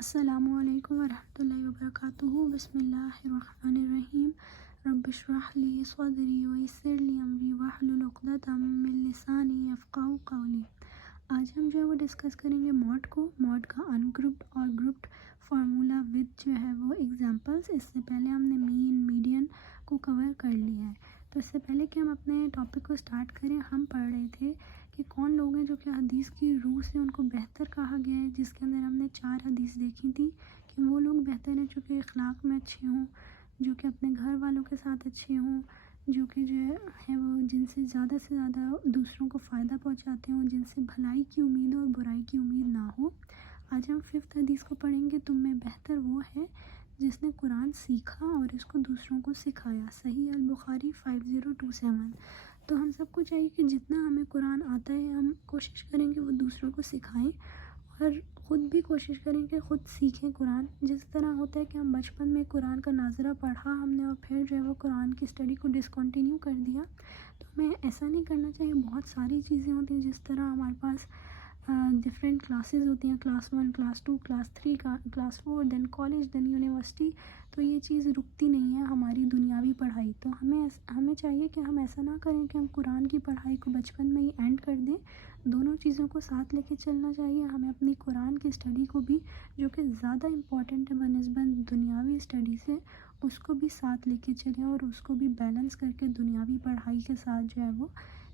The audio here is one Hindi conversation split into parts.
अस्सलामुअलैकुम वरहमतुल्लाहि वबरकातुहू। बिस्मिल्लाहिर्रहमानिर्रहीम। रब्बिश्रह ली सदरी वयस्सिर ली अमरी वहलुल उक़दतम मिन लिसानी यफ़क़हू क़ौली। आज हम जो है वो डिस्कस करेंगे मॉड का अनग्रुप्ड और ग्रुप्ड फार्मूला विद जो है वो एग्जांपल्स। इससे पहले हमने मीन मीडियन को कवर कर लिया है। तो इससे पहले कि हम अपने टॉपिक को स्टार्ट करें, हम पढ़ रहे थे कि कौन लोग हैं जो कि हदीस की रूह से उनको बेहतर कहा गया है, जिसके अंदर हमने 4 हदीस देखी थी कि वो लोग बेहतर हैं जो कि अखलाक में अच्छे हों, जो कि अपने घर वालों के साथ अच्छे हों, जो कि जो है वो जिनसे ज़्यादा से ज़्यादा दूसरों को फ़ायदा पहुंचाते हों, जिनसे भलाई की उम्मीद और बुराई की उम्मीद ना हो। आज हम 5th हदीस को पढ़ेंगे। तुम में बेहतर वो है जिसने कुरान सीखा और इसको दूसरों को सिखाया। सही अल बुखारी 5027। तो हम सबको चाहिए कि जितना हमें कुरान आता है हम कोशिश करें कि वो दूसरों को सिखाएं और ख़ुद भी कोशिश करें कि ख़ुद सीखें कुरान। जिस तरह होता है कि हम बचपन में कुरान का नाज़रा पढ़ा हमने और फिर जो है वो कुरान की स्टडी को डिसकंटिन्यू कर दिया, तो हमें ऐसा नहीं करना चाहिए। बहुत सारी चीज़ें होती हैं, जिस तरह हमारे पास डिफरेंट क्लासेस होती हैं, class 1, class 2, class 3, class 4, then college, then university. तो ये चीज़ रुकती नहीं है हमारी दुनियावी पढ़ाई। तो हमें चाहिए कि हम ऐसा ना करें कि हम कुरान की पढ़ाई को बचपन में ही एंड कर दें। दोनों चीज़ों को साथ लेके चलना चाहिए। हमें अपनी कुरान की स्टडी को भी, जो कि ज़्यादा इम्पॉर्टेंट है बनिस्बत दुनियावी स्टडी से, उसको भी साथ लेके चलें और उसको भी बैलेंस करके दुनियावी पढ़ाई के साथ जो है वो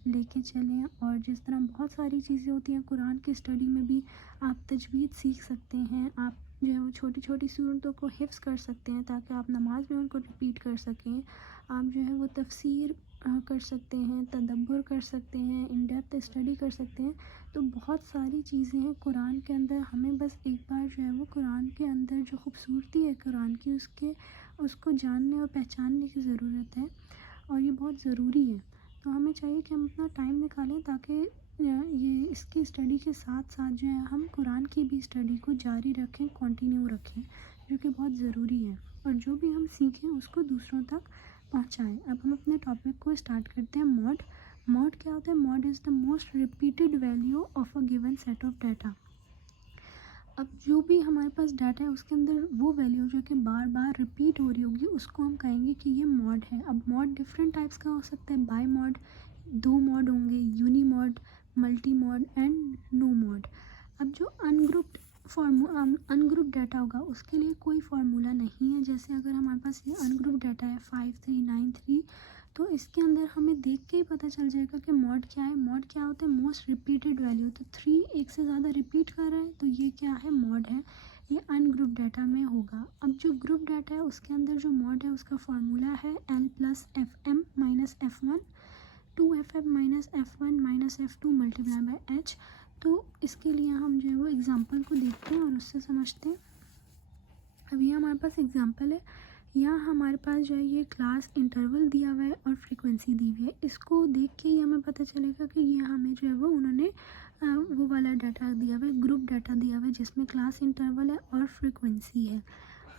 लेके चलें। और जिस तरह बहुत सारी चीज़ें होती हैं कुरान की स्टडी में भी, आप तजवीद सीख सकते हैं, आप जो है वो छोटी छोटी सूरतों को हिफ्ज़ कर सकते हैं ताकि आप नमाज में उनको रिपीट कर सकें। आप जो है वो तफसीर कर सकते हैं, तदब्बर कर सकते हैं, इन डेप्थ स्टडी कर सकते हैं। तो बहुत सारी चीज़ें हैं कुरान के अंदर। हमें बस एक बार जो है वो कुरान के अंदर जो खूबसूरती है कुरान की, उसको जानने और पहचानने की ज़रूरत है और ये बहुत ज़रूरी है। तो हमें चाहिए कि हम अपना टाइम निकालें ताकि ये इसकी स्टडी के साथ साथ जो है हम कुरान की भी स्टडी को जारी रखें, कंटिन्यू रखें, जो कि बहुत ज़रूरी है। और जो भी हम सीखें उसको दूसरों तक पहुंचाएं। अब हम अपने टॉपिक को स्टार्ट करते हैं। मॉड क्या होता है? Mod is the most repeated value of a given set of data. अब जो भी हमारे पास डाटा है उसके अंदर वो वैल्यू जो कि बार बार रिपीट हो रही होगी, उसको हम कहेंगे कि ये मॉड है। अब मॉड डिफरेंट टाइप्स का हो सकता है। बाई मॉड, 2 मॉड होंगे, uni mode, multi mode and no mode. अब जो अनग्रुप डाटा होगा उसके लिए कोई फार्मूला नहीं है। जैसे अगर हमारे पास ये अनग्रुप डाटा है 5393, तो इसके अंदर हमें देख के ही पता चल जाएगा कि मॉड क्या है। मॉड क्या होता है? Most repeated value. तो 3 एक से ज़्यादा रिपीट कर रहा है तो ये क्या है? मॉड है। ये अनग्रुप डाटा में होगा। अब जो ग्रुप डाटा है उसके अंदर जो मॉड है उसका फार्मूला है L plus FM minus F1, 2FM minus F1 minus F2 multiply by H। तो इसके लिए हम जो है वो एग्जाम्पल को देखते हैं और उससे समझते हैं। अब ये हमारे पास एग्जाम्पल है। यहाँ हमारे पास जो है ये क्लास इंटरवल दिया हुआ है और फ्रीक्वेंसी दी हुई है। इसको देख के ही हमें पता चलेगा कि ये हमें जो है वो उन्होंने वो वाला डाटा दिया हुआ है, ग्रुप डाटा दिया हुआ है जिसमें क्लास इंटरवल है और फ्रीक्वेंसी है।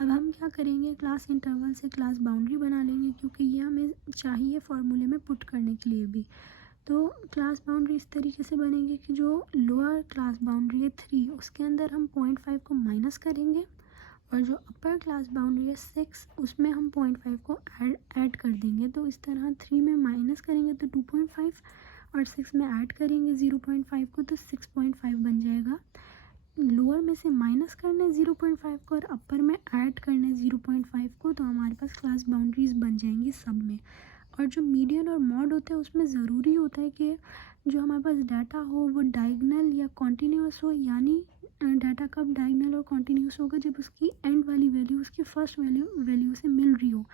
अब हम क्या करेंगे? क्लास इंटरवल से क्लास बाउंड्री बना लेंगे क्योंकि ये हमें चाहिए फार्मूले में पुट करने के लिए भी। तो क्लास बाउंड्री इस तरीके से बनेगी कि जो लोअर क्लास बाउंड्री है 3, उसके अंदर हम 0.5 को माइनस करेंगे और जो अपर क्लास बाउंड्री है 6, उसमें हम 0.5 को ऐड कर देंगे। तो इस तरह 3 में माइनस करेंगे तो 2.5 और 6 में ऐड करेंगे 0.5 को तो 6.5 बन जाएगा। लोअर में से माइनस करना है 0.5 को और अपर में ऐड करना है 0.5 को, तो हमारे पास क्लास बाउंड्रीज बन जाएंगी सब में। और जो मीडियन और मॉड होता है उसमें ज़रूरी होता है कि जो हमारे पास डाटा हो वो डायगनल या कॉन्टीन्यूस हो। यानी डाटा कब डायगनल और कॉन्टीन्यूस होगा? जब उसकी एंड वाली वैल्यू उसकी फर्स्ट वैल्यू से मिल रही हो।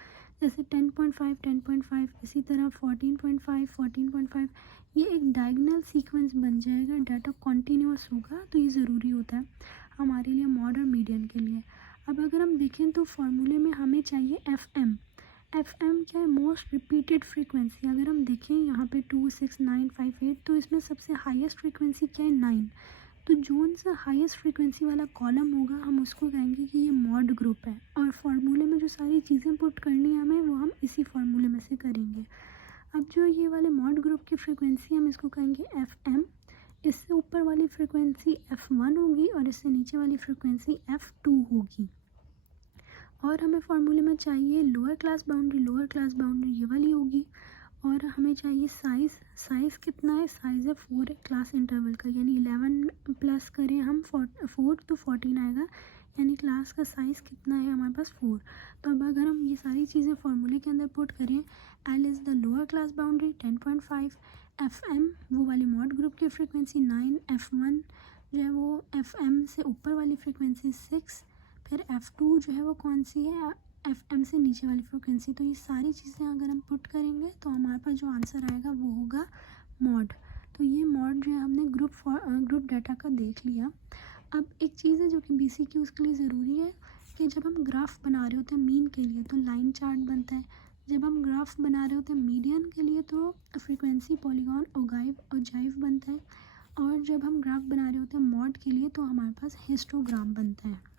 जैसे 10.5 10.5, इसी तरह 14.5 14.5। ये एक डायगनल सीक्वेंस बन जाएगा, डाटा कॉन्टीन्यूस होगा। तो ये ज़रूरी होता है हमारे लिए, मॉड और मीडियन के लिए। अब अगर हम देखें तो फार्मूले में हमें चाहिए FM क्या है? Most repeated frequency. अगर हम देखें यहाँ पे 2 6 9 5 8, तो इसमें सबसे हाईएस्ट फ्रीक्वेंसी क्या है? 9। तो जोन सा हाईएस्ट फ्रीक्वेंसी वाला कॉलम होगा हम उसको कहेंगे कि ये मॉड ग्रुप है। और फार्मूले में जो सारी चीज़ें पुट करनी है हमें वो हम इसी फार्मूले में से करेंगे। अब जो ये वाले मॉड ग्रुप की फ्रीक्वेंसी हम इसको कहेंगे FM। इससे ऊपर वाली फ्रीक्वेंसी f1 होगी और इससे नीचे वाली फ्रीक्वेंसी f2 होगी। और हमें फार्मूले में चाहिए लोअर क्लास बाउंड्री ये वाली होगी। और हमें चाहिए साइज़ कितना है, साइज़ है 4 क्लास इंटरवल का, यानी 11 प्लस करें हम 4 तो 14 आएगा, यानी क्लास का साइज़ कितना है हमारे पास 4। तो अब अगर हम ये सारी चीज़ें फार्मूले के अंदर पुट करें, L is the lower class boundary 10.5, FM वो वाली मॉड ग्रुप की फ्रीक्वेंसी 9, F1 जो है वो FM से ऊपर वाली फ्रीक्वेंसी 6, फिर F2 जो है वो कौन सी है, FM से नीचे वाली फ्रीक्वेंसी। तो ये सारी चीज़ें अगर हम पुट करेंगे तो हमारे पास जो आंसर आएगा वो होगा मॉड। तो ये मॉड जो है हमने ग्रुप डाटा का देख लिया। अब एक चीज़ है जो कि BCQs के लिए ज़रूरी है कि जब हम ग्राफ बना रहे होते हैं मीन के लिए तो लाइन चार्ट बनता है, जब हम ग्राफ बना रहे होते हैं मीडियन के लिए तो फ्रीक्वेंसी पॉलीगॉन ओजाइव बनता है, और जब हम ग्राफ बना रहे होते हैं मॉड के लिए तो हमारे पास हिस्टोग्राम बनता है।